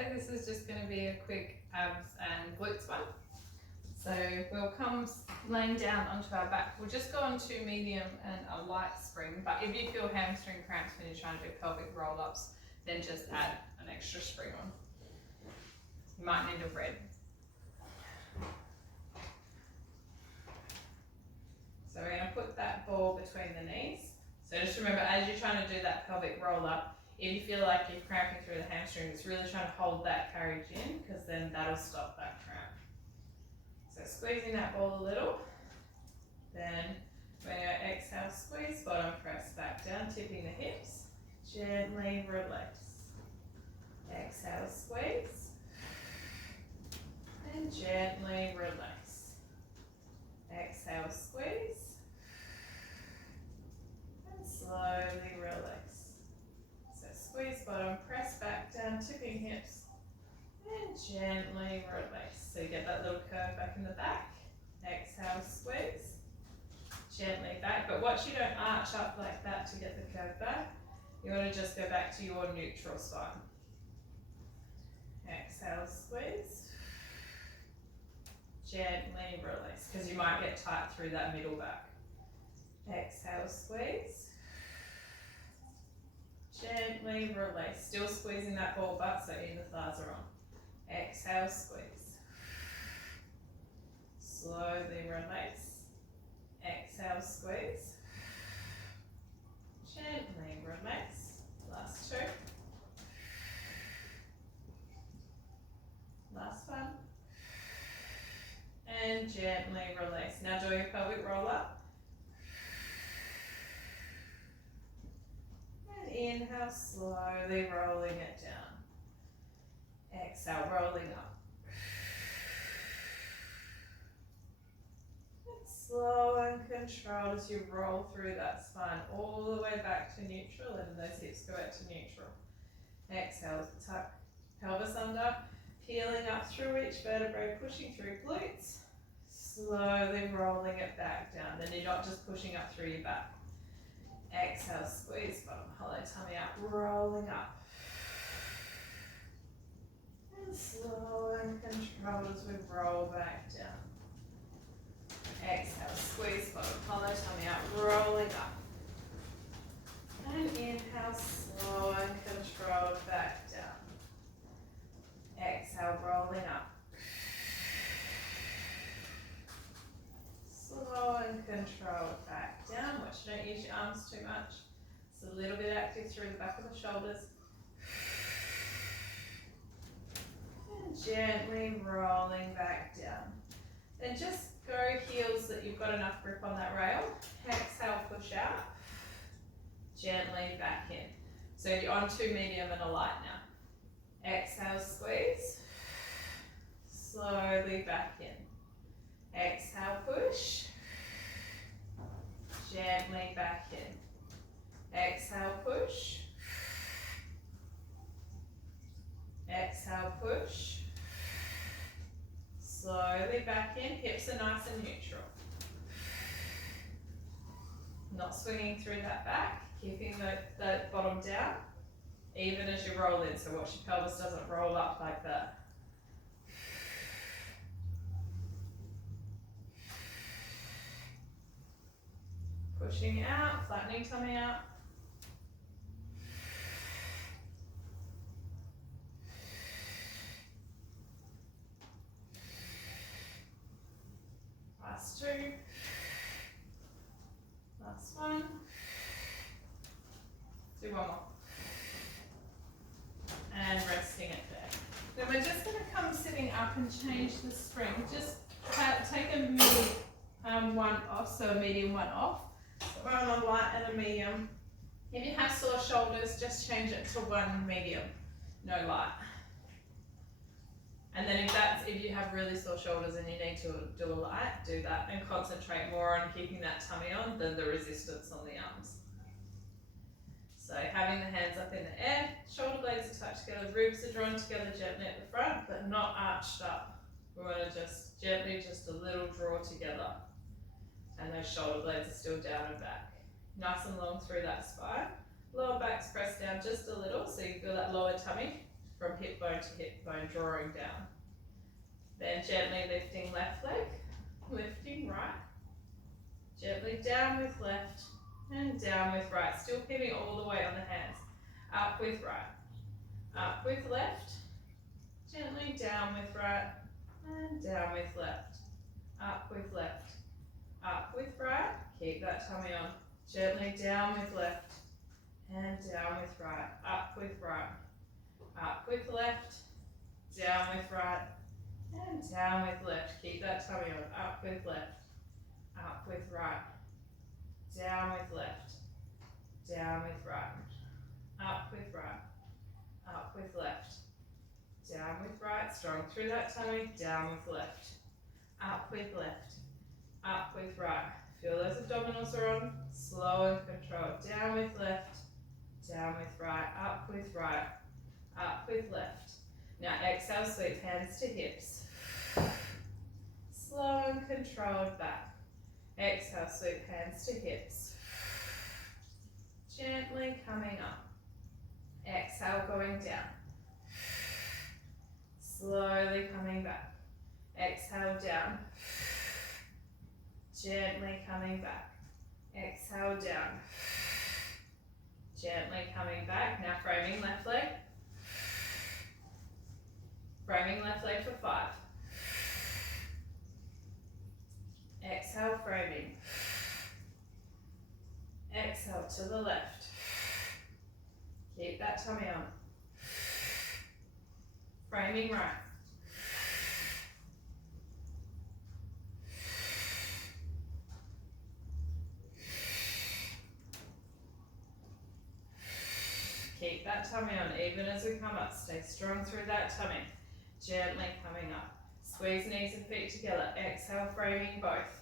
today this is just going to be a quick abs and glutes one. So we'll come laying down onto our back. We'll just go onto medium and a light spring, but if you feel hamstring cramps when you're trying to do pelvic roll-ups, then just add an extra spring on. You might need a red. So we're going to put that ball between the knees. So just remember, as you're trying to do that pelvic roll-up, if you feel like you're cramping through the hamstring, it's really trying to hold that carriage in, because then that'll stop that cramp. So squeezing that ball a little. Then when you exhale, squeeze, bottom press back down, tipping the hips. Gently release. Exhale, squeeze. And gently release. Exhale, squeeze. And slowly release. So squeeze bottom, press back down, tipping hips. And gently release. So you get that little curve back in the back. Exhale, squeeze. Gently back, but watch you don't arch up like that to get the curve back. You want to just go back to your neutral spine. Exhale, squeeze. Gently release, because you might get tight through that middle back. Exhale, squeeze. Gently release, still squeezing that ball butt so inner thighs are on. Exhale, squeeze. Slowly release. Exhale, squeeze. Gently release. Last two. Last one. And gently release. Now do your pelvic roll up. And inhale, slowly rolling it down. Exhale, rolling up. And slow and controlled as you roll through that spine all the way back to neutral, and those hips go back to neutral. Exhale, tuck pelvis under, peeling up through each vertebrae, pushing through glutes, slowly rolling it back down. Then you're not just pushing up through your back. Exhale, squeeze bottom, hollow tummy out, rolling up. And slow and controlled as we roll back down. Exhale, squeeze bottom, hollow tummy out, rolling up. And inhale, slow and controlled back down. Exhale, rolling up. Slow and controlled back down. Watch you don't use your arms too much. It's a little bit active through the back of the shoulders. And gently rolling back down. Then just go heels that you've got enough grip on that rail. Exhale, push out. Gently back in. So you're on to medium and a light now. Exhale, squeeze. Slowly back in. Exhale, push. Gently back in. Exhale, push. Exhale, push. Slowly back in. Hips are nice and neutral. Not swinging through that back. Keeping the bottom down. Even as you roll in. So watch your pelvis doesn't roll up like that. Pushing out, flattening tummy out. Last two. Last one. Do one more. And resting it there. Then we're just going to come sitting up and change the spring. Just take a medium one off, so a medium one off. So one on light and a medium. If you have sore shoulders, just change it to one medium, no light. And then if you have really sore shoulders and you need to do a light, do that and concentrate more on keeping that tummy on than the resistance on the arms. So having the hands up in the air, shoulder blades are touched together, ribs are drawn together gently at the front, but not arched up. We want to just gently, just a little draw together. And those shoulder blades are still down and back. Nice and long through that spine. Lower back's pressed down just a little, so you feel that lower tummy. from hip bone to hip bone, drawing down. Then gently lifting left leg, lifting right. Gently down with left and down with right. Still keeping all the weight on the hands. Up with right, up with left. Gently down with right and down with left. Up with left, up with right. Keep that tummy on. Gently down with left and down with right. Up with right, up with left, down with right and down with left. Keep that tummy on. Up with left, up with right, down with left, down with right, up with right, up with left, down with right. Strong through that tummy. Down with left, up with left, up with right. Feel those abdominals are on. Slow and controlled. Down with left, down with right, up with right, up with left. Now exhale, sweep hands to hips. Slow and controlled back. Exhale, sweep hands to hips. Gently coming up. Exhale, going down. Slowly coming back. Exhale, down. Gently coming back. Exhale, down. Gently coming back. Now framing left leg. Framing left leg for 5. Exhale, framing. Exhale to the left. Keep that tummy on. Framing right. Keep that tummy on even as we come up. Stay strong through that tummy. Gently coming up. Squeeze knees and feet together. Exhale, framing both.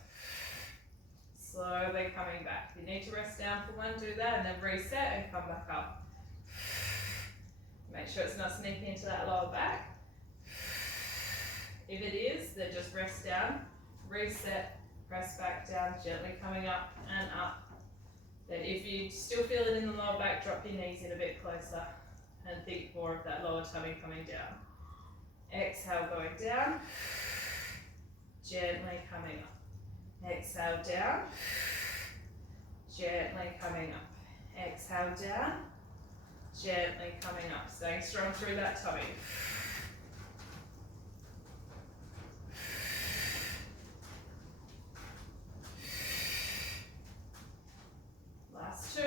Slowly coming back. If you need to rest down for one, do that and then reset and come back up. Make sure it's not sneaking into that lower back. If it is, then just rest down, reset, press back down, gently coming up and up. Then if you still feel it in the lower back, drop your knees in a bit closer and think more of that lower tummy coming down. Exhale, going down, gently coming up. Exhale, down, gently coming up. Exhale, down, gently coming up. Staying strong through that tummy. Last 2.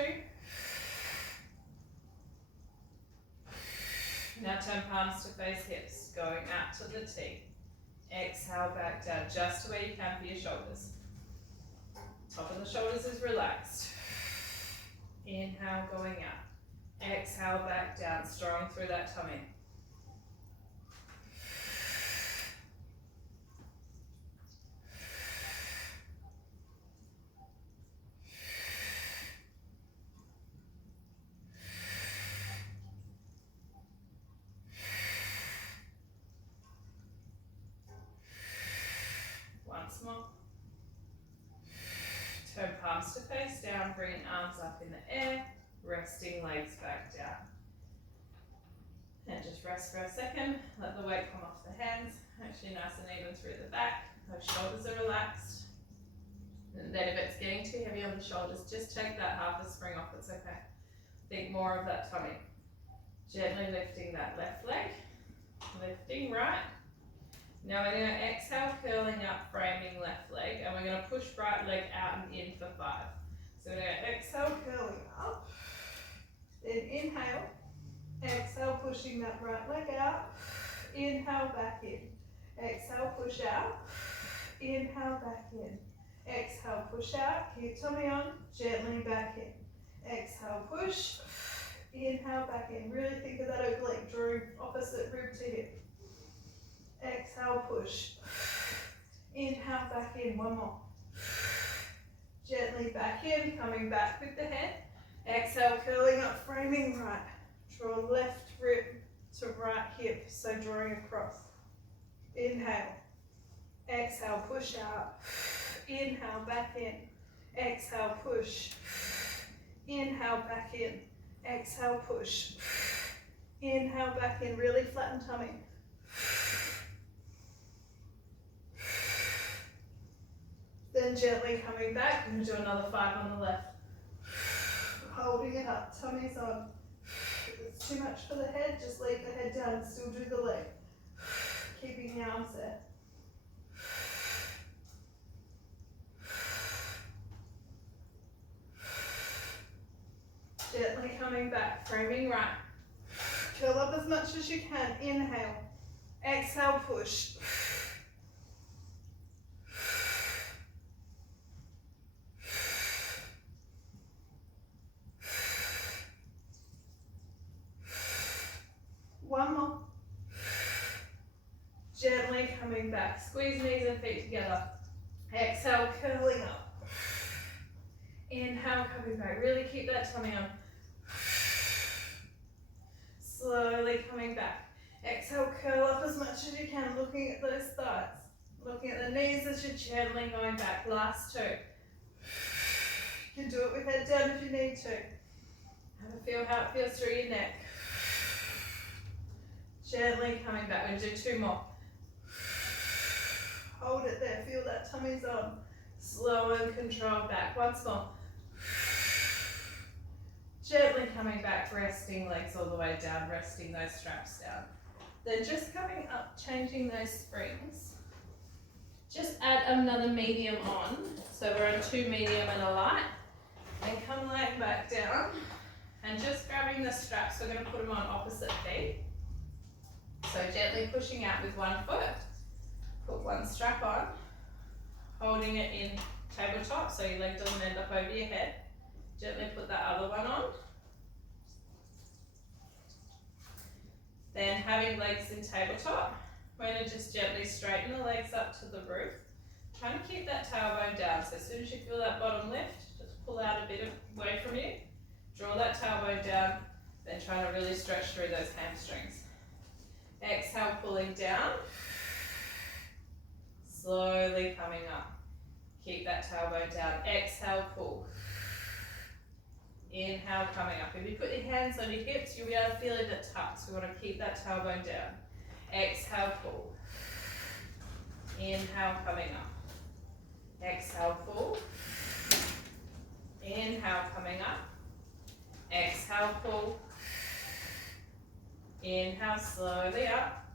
Now turn palms to face hips, going out to the T. Exhale, back down, just where you can for your shoulders. Top of the shoulders is relaxed. Inhale, going out. Exhale, back down, strong through that tummy. Once more. Turn palms to face down, bring arms up in the air, resting legs back down. And just rest for a second, let the weight come off the hands, actually nice and even through the back, those shoulders are relaxed. And then if it's getting too heavy on the shoulders, just take that half a spring off, it's okay. Think more of that tummy. Gently lifting that left leg, lifting right. Now we're going to exhale, curling up, framing left leg, and we're going to push right leg out and in for 5. So we're going to exhale, curling up, then inhale, exhale, pushing that right leg out, inhale, back in, exhale, push out, inhale, back in, exhale, push out, keep tummy on, gently back in, exhale, push, inhale, back in, really think of that oblique, drawing opposite rib to hip. Exhale, push. Inhale, back in, one more. Gently back in, coming back with the head. Exhale, curling up, framing right. Draw left rib to right hip, so drawing across. Inhale. Exhale, push out. Inhale, back in. Exhale, push. Inhale, back in. Exhale, push. Inhale back in, really flatten tummy. Then gently coming back. I'm going to do another 5 on the left. Holding it up, tummy's on. If it's too much for the head, just leave the head down and still do the leg. Keeping the arms there. Gently coming back, framing right. Curl up as much as you can. Inhale. Exhale, push. One more. Gently coming back. Squeeze knees and feet together. Exhale, curling up. Inhale, coming back. Really keep that tummy on. Slowly coming back. Exhale, curl up as much as you can, looking at those thighs. Looking at the knees as you're gently going back. Last 2. You can do it with head down if you need to. Have a feel how it feels through your neck. Gently coming back. We're going to do 2 more. Hold it there. Feel that tummy's on. Slow and controlled back. Once more. Gently coming back, resting legs all the way down, resting those straps down. Then just coming up, changing those springs. Just add another medium on. So we're on 2 medium and a light. And come laying back down. And just grabbing the straps, we're going to put them on opposite feet. So gently pushing out with one foot. Put one strap on. Holding it in tabletop so your leg doesn't end up over your head. Gently put that other one on. Then having legs in tabletop, we're going to just gently straighten the legs up to the roof. Trying to keep that tailbone down. So as soon as you feel that bottom lift, just pull out a bit away from you. Draw that tailbone down. Then try to really stretch through those hamstrings. Exhale, pulling down. Slowly coming up. Keep that tailbone down. Exhale, pull. Inhale, coming up. If you put your hands on your hips, you'll be able to feel it at tucks. We want to keep that tailbone down. Exhale, pull. Inhale, coming up. Exhale, pull. Inhale, coming up. Exhale, pull. Inhale, slowly up.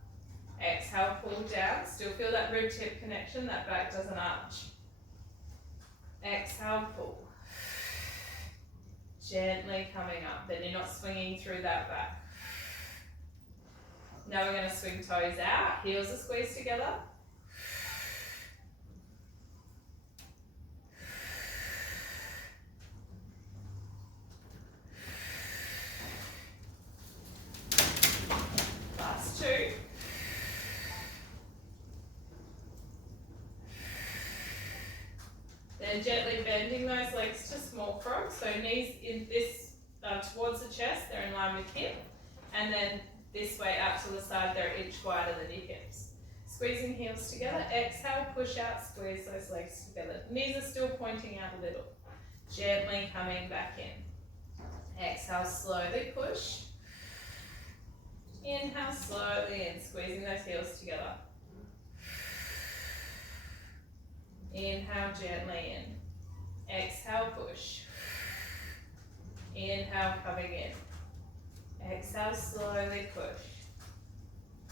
Exhale, pull down. Still feel that rib tip connection, that back doesn't arch. Exhale, pull. Gently coming up, then you're not swinging through that back. Now we're going to swing toes out, heels are squeezed together. Last 2. Then gently bending those legs to small frog. So knees in this towards the chest, they're in line with hip. And then this way out to the side, they're an inch wider than your hips. Squeezing heels together. Exhale, push out, squeeze those legs together. Knees are still pointing out a little. Gently coming back in. Exhale, slowly push. Inhale, slowly in, squeezing those heels together. Inhale, gently in. Exhale, push. Inhale, coming in. Exhale, slowly push.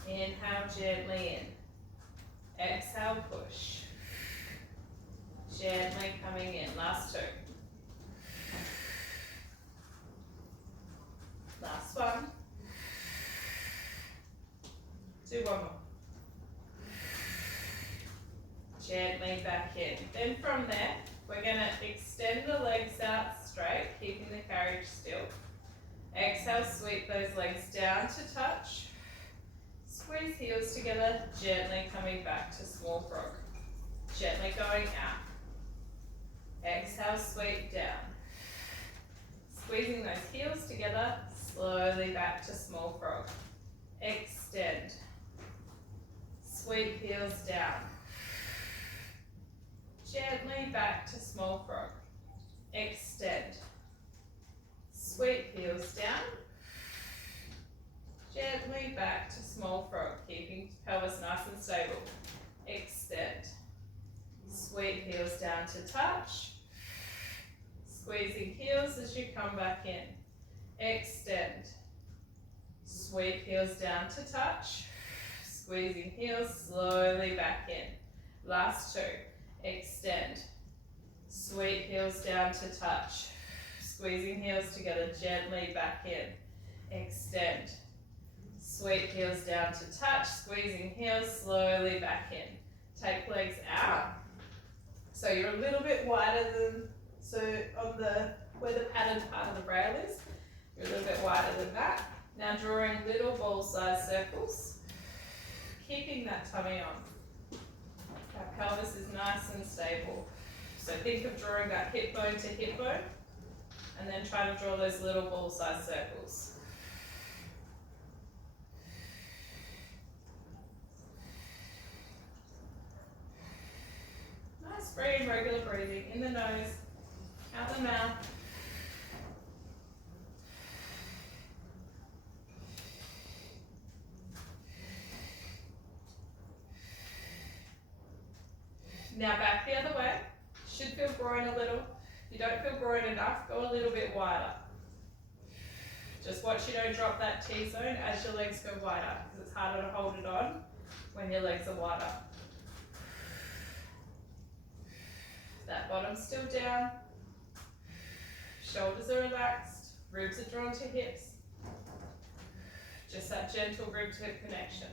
Inhale, gently in. Exhale, push. Gently coming in. Last 2. Last one. Do one more. Gently back in. Then from there, we're going to extend the legs out straight, keeping the carriage still. Exhale, sweep those legs down to touch. Squeeze heels together, gently coming back to small frog. Gently going out. Exhale, sweep down. Squeezing those heels together, slowly back to small frog. Extend. Sweep heels down. Gently back to small frog. Extend. Sweep heels down. back to small frog, keeping pelvis nice and stable. Extend. Sweep heels down to touch. Squeezing heels as you come back in. Extend. Sweep heels down to touch. Squeezing heels slowly back in. Last two. Extend. Sweep heels down to touch. Squeezing heels together gently back in. Extend. Sweep heels down to touch. Squeezing heels slowly back in. Take legs out. So you're a little bit wider than, so on the, where the padded part of the braille is, you're a little bit wider than that. Now drawing little ball-sized circles, keeping that tummy on. That pelvis is nice and stable. So think of drawing that hip bone to hip bone, and then try to draw those little ball-sized circles. Nice, free and regular breathing in the nose, out the mouth. Now back the other way. Should feel groin a little. If you don't feel groin enough, go a little bit wider. Just watch you don't drop that T-zone as your legs go wider, because it's harder to hold it on when your legs are wider. That bottom's still down. Shoulders are relaxed. Ribs are drawn to hips. Just that gentle rib to hip connection.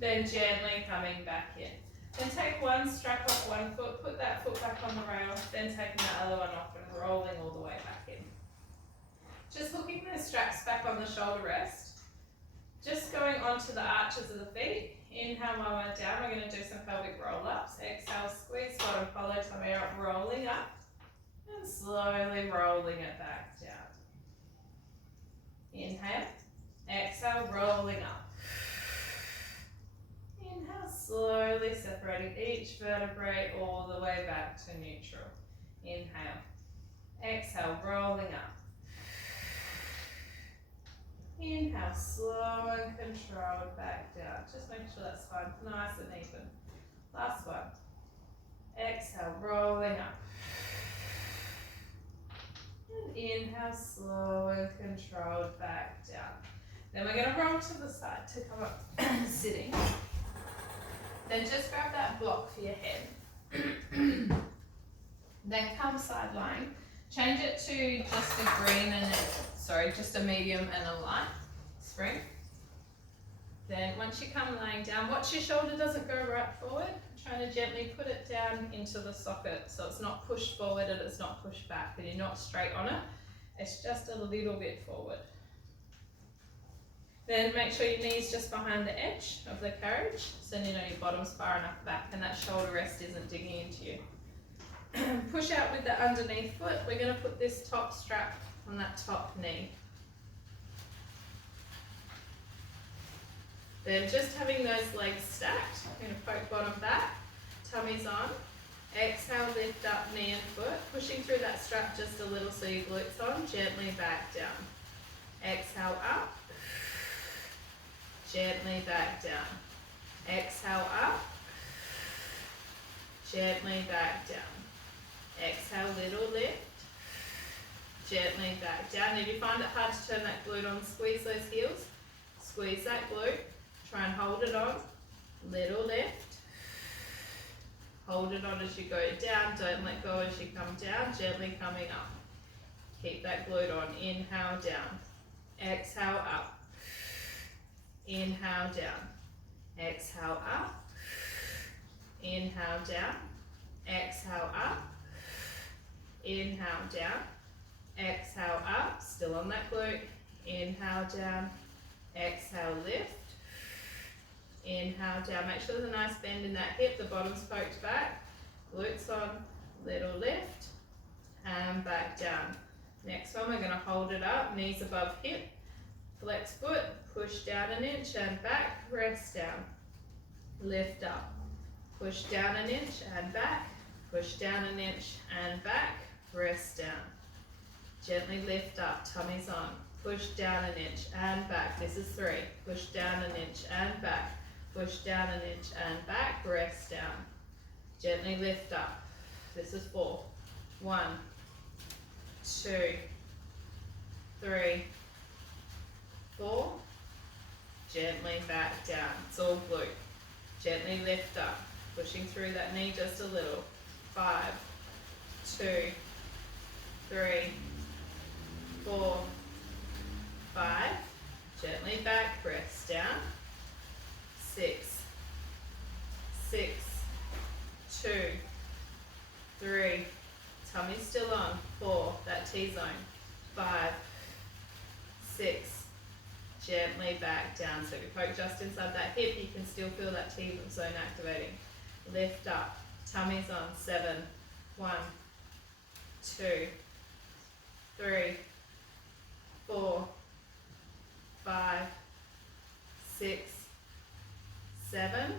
Then gently coming back in. Then take one strap off one foot, put that foot back on the rail, then taking that other one off and rolling all the way back in. Just hooking those straps back on the shoulder rest. Just going onto the arches of the feet. Inhale my way down. We're going to do some pelvic roll-ups. Exhale, squeeze bottom, follow tummy up, rolling up. And slowly rolling it back down. Inhale. Exhale, rolling up. Inhale, slowly separating each vertebrae all the way back to neutral. Inhale. Exhale, rolling up. Inhale, slow and controlled back down. Just make sure that's fine, nice and even. Last one. Exhale, rolling up. And inhale, slow and controlled back down. Then we're going to roll to the side to come up sitting. Then just grab that block for your head. Then come side lying. Change it to just a green and just a medium and a light spring. Then once you come laying down, watch your shoulder doesn't go right forward. Trying to gently put it down into the socket so it's not pushed forward and it's not pushed back and you're not straight on it. It's just a little bit forward. Then make sure your knee's just behind the edge of the carriage, so you know your bottom's far enough back and that shoulder rest isn't digging into you. Push out with the underneath foot. We're going to put this top strap on that top knee. Then just having those legs stacked, we're going to poke bottom back, tummy's on. Exhale, lift up knee and foot, pushing through that strap just a little so your glutes on, gently back down. Exhale up. Gently back down. Exhale up. Gently back down. Exhale, little lift. Gently back down. If you find it hard to turn that glute on, squeeze those heels. Squeeze that glute. Try and hold it on. Little lift. Hold it on as you go down. Don't let go as you come down. Gently coming up. Keep that glute on. Inhale, down. Exhale, up. Inhale, down. Exhale, up. Inhale, down. Exhale, up. Inhale, down. Exhale, up. Still on that glute. Inhale, down. Exhale, lift. Inhale, down. Make sure there's a nice bend in that hip. The bottom's poked back. glutes on, little lift, and back down. Next one, we're going to hold it up, knees above hip, flex foot, push down an inch and back, rest down, lift up, push down an inch and back, push down an inch and back, rest down. Gently lift up, tummy's on, push down an inch and back. This is 3, push down an inch and back, push down an inch and back, rest down. Gently lift up. This is 4. 1, 2, 3, 4. Gently back down. It's all glute. Gently lift up, pushing through that knee just a little. 5, 2, 3, 4, 5. Gently back, rest down. 6, 6, 2, 3. Tummy still on. 4. That T-zone. 5, 6. Gently back down. So if you poke just inside that hip, you can still feel that T-zone activating. Lift up. Tummy's on. 7. 1, 2, 3, 4, 5, 6, 7.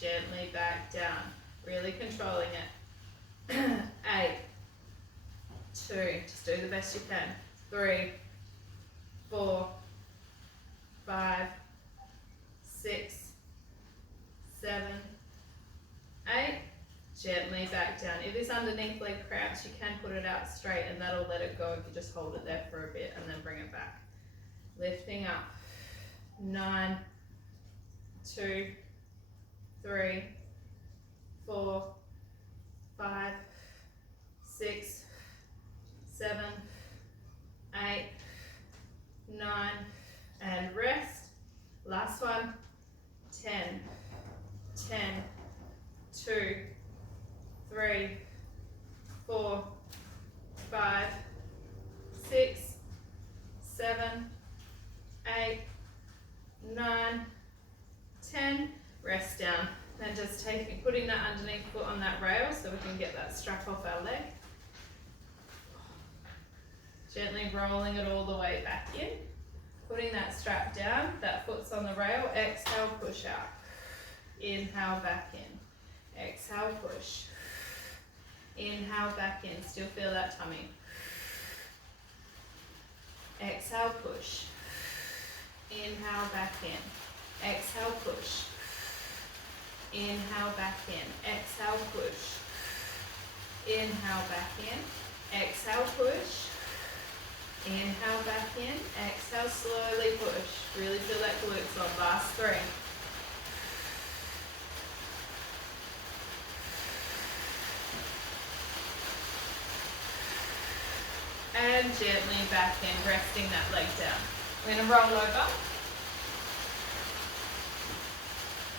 Gently back down. Really controlling it. 8, 2. Just do the best you can. 3, 4, 5, 6, 7, 8. Gently back down. If it's underneath leg cramps, you can put it out straight and that'll let it go if you just hold it there for a bit and then bring it back. Lifting up. 9, 2, 3, 4, 5, 6, 7, 8, 9, and rest. Last one. 10, 10, 2, 3, 4, 5, 6, 7, 8, 9, 10. Rest down. Then just putting that underneath foot on that rail so we can get that strap off our leg. Gently rolling it all the way back in. Putting that strap down, that foot's on the rail. Exhale, push out. Inhale, back in. Exhale, push. Inhale, back in. Still feel that tummy. Exhale, push. Inhale, back in. Exhale, push. Inhale, back in. Exhale, push. Inhale, back in. Exhale, push. Inhale, back in. Exhale, slowly push. Really feel that glutes on. Last 3. And gently back in, resting that leg down. We're going to roll over.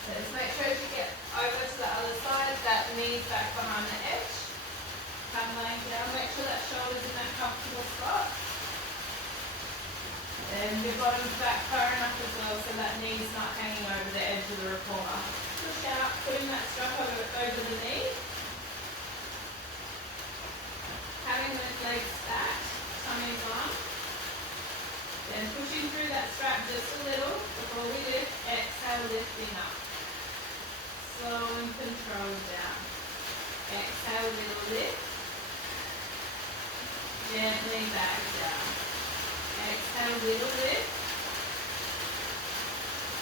So just make sure you get over to the other side, that knee's back behind the edge. Come laying down, make sure that shoulder's in that comfortable spot. And your bottom's back far enough as well so that knee's not hanging over the edge of the reformer. Push out, putting that strap over the knee. Having those legs stacked, tummy's on. Then pushing through that strap just a little before we lift. Exhale, lifting up. Slow and controlled down. Exhale, little lift. Gently back down. Exhale, little lift.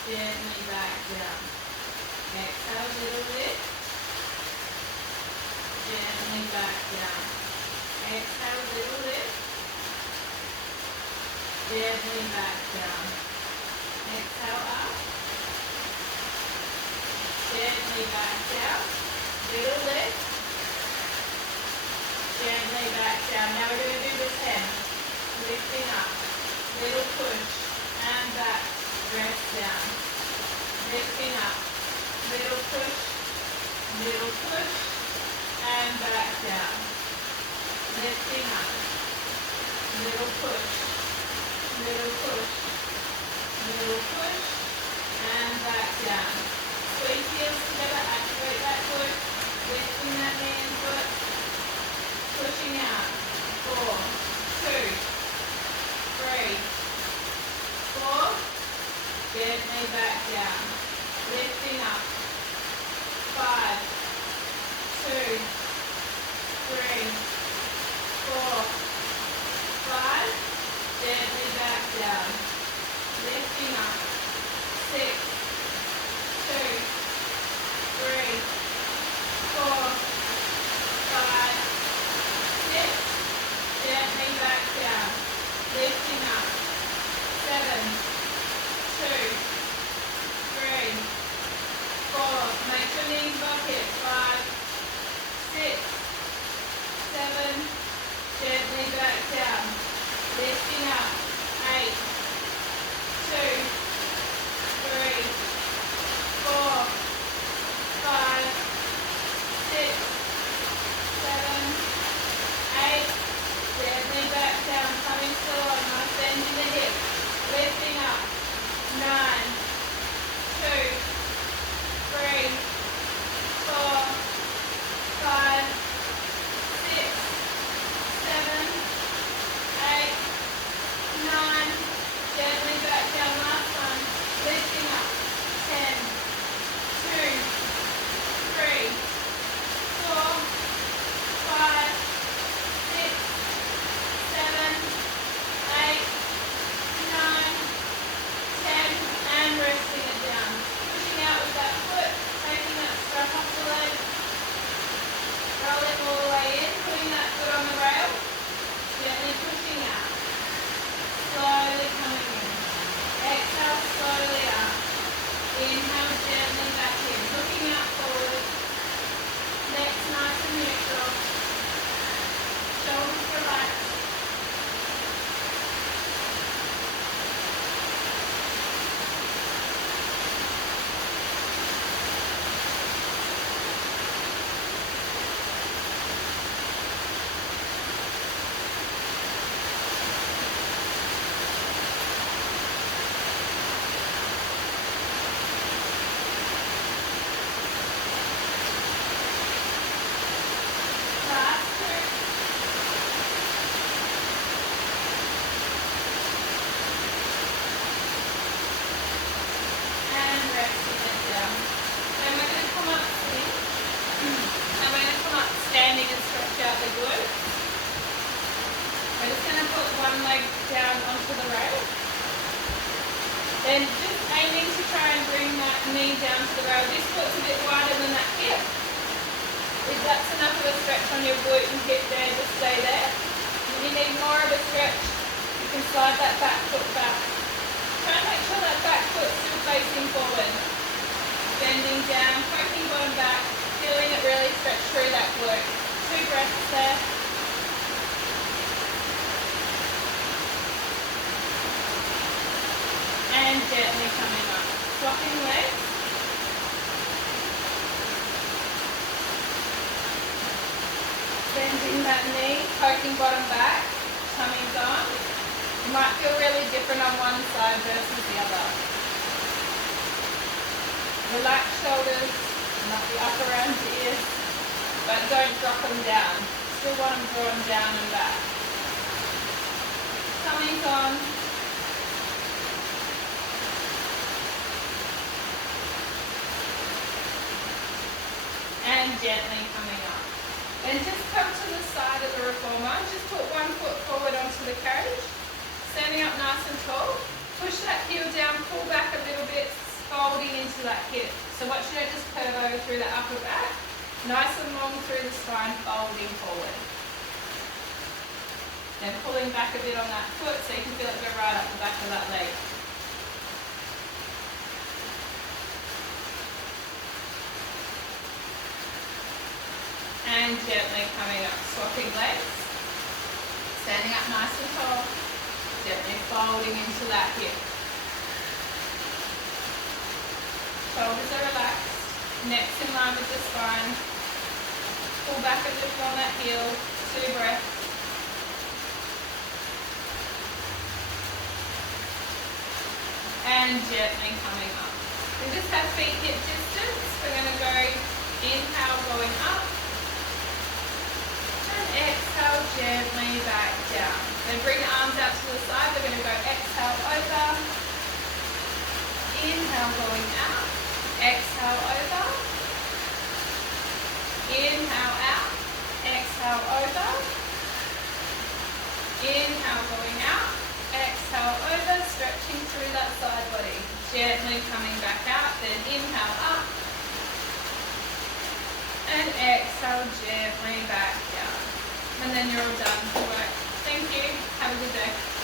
Gently back down. Exhale, little lift. Gently back down. Exhale, little lift. Gently back down. Exhale up. Gently back down. Little lift. Gently back down. Now we're going to do the 10. Lifting up. Little push. And back. Rest down. Lifting up. Little push. Little push. And back down. Lifting up. Little push. Little push. Little push. And back down. Squeeze heels together. Activate that glute. Lifting that knee and foot. Pushing out. 4, 2, 3, 4. Gently back down. Lifting up. 5, 2, 3, 4, 5. Gently back down. Lifting up. 6, 2, 3, 4, 5, 6. Gently back down. Lifting up. 7, 2, 3, 4. Make your knees bucket. 5, 6, 7. Gently back down. Lifting up. 8, 2, 3, 4, 5, 6, 7, 8. Gently back down. Coming slow. Nice bend in the hip. Lifting up. 9, 2, 3, 4, 5, 6, 7, 8, 9. Gently back down. Last one. Lifting up. 10, 2, 3, 4, 5, 6, 7, 8, 9, 10. And resting it down. Pushing out with that foot. Taking that strap off the leg. Rolling all the way in. Putting that foot on the rail. Gently pushing out. Slowly coming in. Exhale slowly up. Inhale gently back in. Looking out forward. Neck's nice and neutral. Shoulders relaxed. Last 2. And resting it down. Then we're going to come up sitting. And we're going to come up standing and stretch out the glutes. We're just going to put one leg down onto the rail. Then just aiming to try and bring that knee down to the rail. This foot's a bit wider than that hip. If that's enough of a stretch on your glute and hip there, just stay there. If you need more of a stretch, you can slide that back foot back. Try and make sure that back foot's still facing forward. Bending down, poking bottom back, feeling it really stretch through that glute. 2 breaths there. And gently coming up. Swapping legs. Bending that knee, poking bottom back, tummy's on. It might feel really different on one side versus the other. Relax shoulders, not the up around ears, but don't drop them down. Still want them drawn down and back. Tummy's on. And gently coming up. Then just come to the side of the reformer. Just put one foot forward onto the carriage. Standing up nice and tall. Push that heel down, pull back a little bit, folding into that hip. So watch you don't just curve over through the upper back. Nice and long through the spine, folding forward. Then pulling back a bit on that foot so you can feel it go right up the back of that leg. And gently coming up, swapping legs. Standing up nice and tall. Gently folding into that hip. Shoulders are relaxed. Neck's in line with the spine. Pull back a little on that heel. 2 breaths. And gently coming up. We just have feet hip distance. We're going to go Inhale, going up. And exhale, gently back down. Then bring your arms out to the side. We're going to go exhale over. Inhale, going out. Exhale over. Inhale out. Exhale over. Inhale, going out. Exhale over. Stretching through that side body. Gently coming back out. Then inhale up. And exhale gently back down. And then you're all done for work. Thank you. Have a good day.